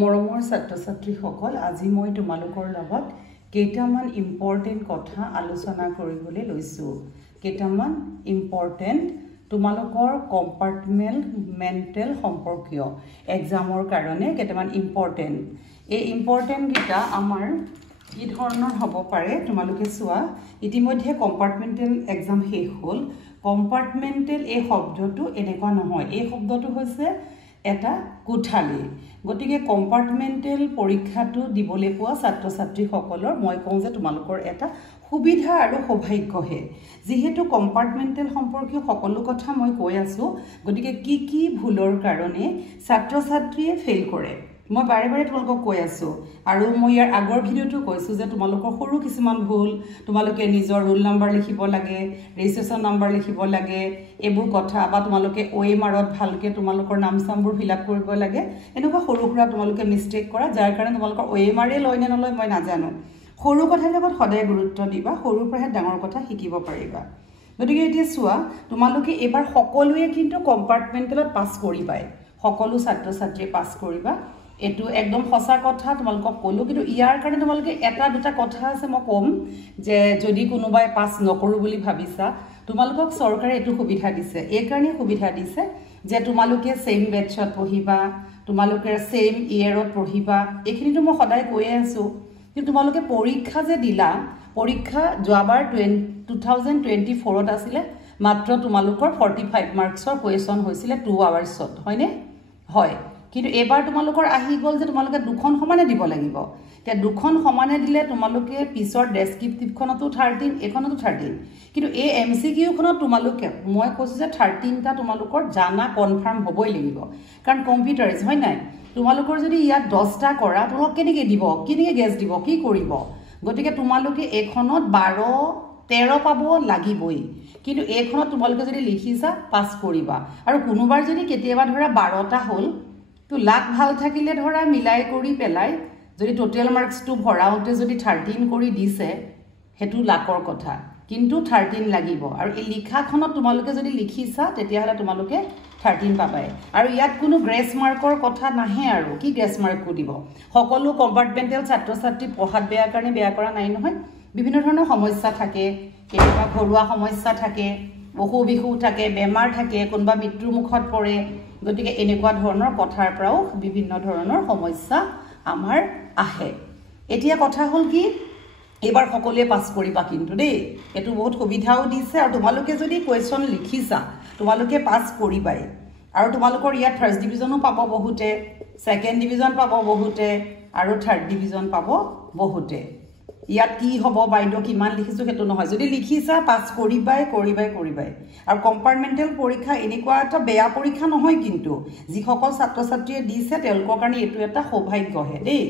মৰমৰ ছাত্ৰ ছাত্ৰীসকল আজি মই তোমালোকৰ লগত কেইটামান ইম্পৰ্টেণ্ট কথা আলোচনা কৰিবলৈ লৈছো কেইটামান ইম্পৰ্টেণ্ট তোমালোকৰ কম্পাৰ্টমেণ্টেল সম্পৰ্কীয় এক্সামৰ কাৰণে কেইটামান ইম্পৰ্টেণ্ট এই ইম্পৰ্টেণ্ট গিটা আমাৰ কি ধৰণৰ হ'ব পাৰে তোমালোকে চোৱা ইতিমধ্যে কম্পাৰ্টমেণ্টেল এক্সাম শেষ হ'ল কম্পাৰ্টমেণ্টেল এই শব্দটো এনেকুৱা নহয় এই শব্দটো হৈছে এটা কোঠালি গতিকে কম্পাৰ্টমেণ্টেল পৰীক্ষাটো দিবলৈ পোৱা ছাত্ৰ ছাত্ৰীসকলৰ মই কওঁ যে তোমালোকৰ এটা সুবিধা আৰু সৌভাগ্যহে যেহেতু কম্পাৰ্টমেণ্টেল সম্পৰ্কীয় সকলো কথা মই কৈ আছো গতিকে কি ভুলৰ কাৰণে ছাত্ৰ ছাত্ৰীয়ে ফেইল কৰে মই বাৰে বাৰে তোমালোকক কৈ আছো আৰু মই ইয়াৰ আগৰ ভিডিওটো কৈছো যে তোমালোকৰ সৰু কিছুমান ভুল তোমালোকে নিজৰ ৰোল নাম্বাৰ লিখিব লাগে ৰেজিষ্ট্ৰেচন নাম্বাৰ লিখিব লাগে এবোৰ কথা বা তোমালোকে ওএমআৰত ভালকে তোমালোকৰ নাম চামবোৰ ফিল আপ কৰিব লাগে এনেকুৱা সৰু সৰু তোমালোকে মিস্টেক কৰা যাৰ কাৰণে তোমালোকৰ ওএমআৰে লয় নে নলয় মই নাজানো সৰু কথাৰ লগত সদায় গুৰুত্ব দিবা সৰুৰ পৰাহে ডাঙৰ কথা শিকিব পাৰিবা গতিকে এতিয়া চোৱা তোমালোকে এবাৰ সকলোৱে কিন্তু কম্পাৰ্টমেণ্টেলত পাছ কৰিবাই সকলো ছাত্ৰ ছাত্ৰীয়ে পাছ কৰিবা এটো একদম সঁচা কথা তোমালোকক কলো কিন্তু ইয়াৰ কাৰণে তোমালোকে এটা দুটা কথা আছে মই কম যে যদি কোনোবাই পাস নকৰো বুলি ভাবিছা তোমালোকক চৰকাৰে এটো সুবিধা দিছে এই কাৰণে সুবিধা দিছে যে তোমালোকে সেম বেটছত পঢ়িবা তোমালোকে সেম ইয়াৰত পঢ়িবা এখিনিটো মই সদায় কৈ আছো কিন্তু তোমালোকে পৰীক্ষা যে দিলা পৰীক্ষা যোৱাবাৰ 2024ত আছিল মাত্ৰ তোমালোকৰ 45 মাৰ্কছৰ কোৱেশ্চন হৈছিল 2 আৱাৰ্ছত হয়নে হয় কিন্তু এবাৰ তোমালোকৰ আহি গল যে তোমালোকে দুখন সমানে দিব লাগিব তে দুখন সমানে দিলে তোমালোকে পিছৰ ডেসক্ৰিপটিভখনতো 13 এখনতো 13 কিন্তু এই এমসিকিউ খনত তোমালোকে মই কৈছো যে 13টা তোমালোকৰ জানা কনফাৰ্ম হ'বই লাগিব কাৰণ কম্পিউটাৰছ হয় নাই তোমালোকৰ যদি ইয়াত 10টা কৰা তোমালোক কেনেকৈ দিব কেনেকৈ গেছ দিব কি কৰিব গতিকে তোমালোকে এখনত 12 13 পাব লাগিবই কিন্তু এখনত তোমালোকে যদি লিখিছা পাস কৰিবা আৰু কোনোবাৰ যদি কেতিয়াবা ধৰা 12টা হ'ল তো লাখ ভাল থাকিলে ধৰা মিলাই কৰি পেলাই যদি টোটাল মাৰ্কসটো ভৰাওতে যদি 13 কৰি দিছে হেতু লাখৰ কথা কিন্তু 13 লাগিব আৰু এই লিখাখনত তোমালোকে যদি লিখিছা তেতিয়া হলে তোমালোকে 13 পাবাই আৰু ইয়াত কোনো গ্ৰেছ মাৰ্কৰ কথা নাহে আৰু কি গ্ৰেছ মাৰ্ক দিব সকলো কম্পাৰ্টমেণ্টেল ছাত্ৰ ছাত্ৰী পঢ়াত বেয়া কাৰণে বেয়া কৰা নাই নহয় বিভিন্ন ধৰণৰ সমস্যা থাকে কেতিয়াবা ঘৰুৱা সমস্যা থাকে বহু থাকে বেমাৰ থাকে কোনবা মৃত্যুৰ মুখত পৰে গতিকে এনেকুৱা ধৰণৰ কথাৰ পৰাও বিভিন্ন ধৰণৰ সমস্যা আমাৰ আহে এতিয়া কথা হল কি এবাৰ সকলোৱে পাস কৰিবা কিন্তু দেই এটো বহুত সুবিধাও দিছে আৰু তোমালোকে যদি কোৱেশ্চন লিখিছা তোমালোকে পাস কৰিবাই আৰু তোমালোকৰ ইয়াত ফাৰ্স্ট ডিভিজনো পাব বহুতে সেকেন্ড ডিভিজন পাব বহুতে আৰু থাৰ্ড ডিভিজন পাব বহুতে ইয়াত কি হ'ব বাইদেউ কিমান লিখিছো হেতু নহয় যদি লিখিছা পাস কৰিবাই আৰু কম্পাৰ্টমেণ্টেল পৰীক্ষা এনেকুৱা এটা বেয়া পৰীক্ষা নহয় কিন্তু যিসকল ছাত্ৰ ছাত্ৰীয়ে দিছে তেওঁলোকৰ কাৰণে এটো এটা সৌভাগ্যহে দেই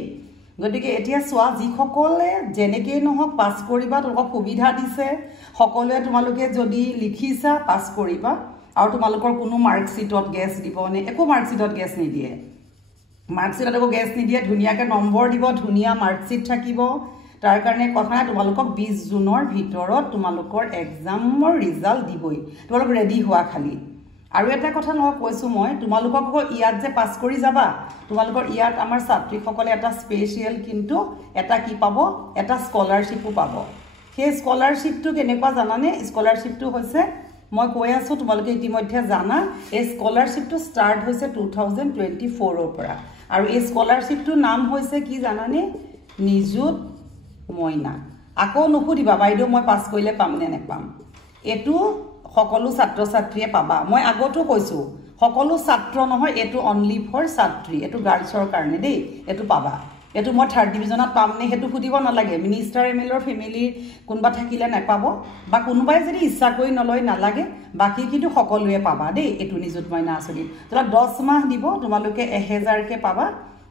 গতিকে এতিয়া চোৱা যিসকলে জেনেকে নহক পাস কৰিবা তোমাক সুবিধা দিছে সকলোৱে তোমালোকে যদি লিখিছা পাস কৰিবা আৰু তোমালোকৰ কোনো মাৰ্কশিটত গেছ দিব নে একো মাৰ্কশিটত গেছ নিদিয়ে মাৰ্কশিটত একো গেছ নিদিয়ে ধুনিয়াকে নম্বৰ দিব ধুনিয়া মাৰ্কশিট থাকিব তাৰ কাৰণে কথা তোমালোকক 20 জুনৰ ভিতৰত তোমালোকৰ এক্সামৰ ৰিজাল্ট দিবই তোমালোক ৰেডি হোৱা খালি আৰু এটা কথা নহয় কৈছো মই তোমালোকক ইয়াত যে পাস কৰি যাবা তোমালোকৰ ইয়াত আমাৰ ছাত্ৰীসকলে এটা স্পেশাল কিন্তু এটা কি পাব এটা স্কলাৰশিপও পাব সেই স্কলাৰশিপটো কেনেকুৱা জানানে স্কলাৰশিপটো হৈছে মই কৈ আছো তোমালোকে ইতিমধ্যে জানা এই স্কলাৰশিপটো ষ্টাৰ্ট হৈছে 2024 ৰ পৰা আৰু এই স্কলাৰশিপটো নাম হৈছে কি জানানে নিযুত মইনা আকৌ নুখুদিবা বাইদেউ মই পাস কৰিলে পাম নে নেপাম এটো সকলো ছাত্ৰ ছাত্ৰীয়ে পাবা মই আগতো কৈছো সকলো ছাত্ৰ নহয় এটো অনলি ফৰ ছাত্ৰী এটো গাৰ্লছৰ কাৰণে দেই এটো পাবা এটো মই থাৰ্ড ডিভিজনত পাম নে হেতু খুদিব নালাগে মিনিষ্টাৰ এমএলৰ ফেমিলি কোনবা থাকিলে নাপাব বা কোনোবাই যদি ইচ্ছা কৰি নলয় নালাগে বাকি কিন্তু সকলোৱে পাবা দেই এটো নিযুত মইনা আছনি তোলা 10 মাহ দিব তোমালোকে 1000 কে পাবা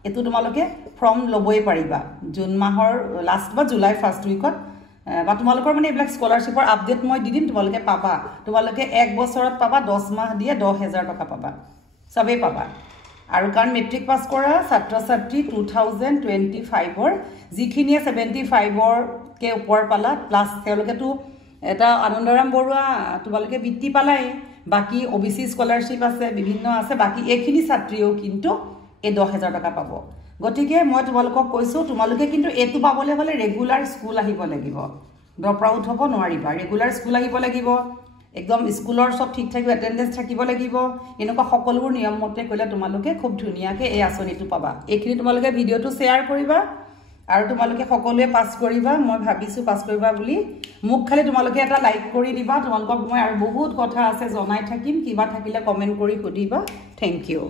এটো তোমালোকে ফৰ্ম লবই পাৰিবা জুন মাহৰ লাষ্ট বা জুলাই ফাৰ্স্ট উইকত বা তোমালোকৰ মানে এইবিলাক স্কলাৰশিপৰ আপডেট মই দি দিম তোমালোকে পাবা তোমালোকে 1 বছৰত পাবা 10 মাহ দিয়ে 10000 টকা পাবা সবে পাবা আৰু কাৰণ মেট্ৰিক পাস কৰা ছাত্ৰ ছাত্ৰী 2025 ৰ যিখিনিয়ে 75 কে ওপৰ পালা প্লাস তেওঁলোকেটো এটা আনন্দৰাম বৰুৱা তোমালোকে বৃত্তি পালাই বাকি ওবিসি স্কলাৰশিপ আছে বিভিন্ন আছে বাকি এখিনি ছাত্ৰীও কিন্তু এই 10000 টকা পাব গতিকে মই তোমালোকক কৈছো তোমালোকে কিন্তু এটো পাবলে হলে ৰেগুলাৰ স্কুল আহিব লাগিব ড্ৰপ আউট হ'ব নোৱাৰিবা ৰেগুলাৰ স্কুল আহিব লাগিব একদম স্কুলৰ সব ঠিক ঠাক এটেন্ডেন্স থাকিব লাগিব এনেকুৱা সকলোবোৰ নিয়ম মতে কলে তোমালোকে খুব ধুনিয়াকে এই আঁচনিটো পাবা এইখিনি তোমালোকে ভিডিওটো শেয়াৰ কৰিবা আৰু তোমালোকে সকলোৱে পাস কৰিবা মই ভাবিছো পাস কৰিবা বুলি মোক খালি তোমালোকে এটা লাইক কৰি দিবা তোমালোকক মই আৰু বহুত কথা আছে জনাই থাকিম কিবা থাকিলে কমেন্ট কৰি সুধিবা থ্যাংক ইউ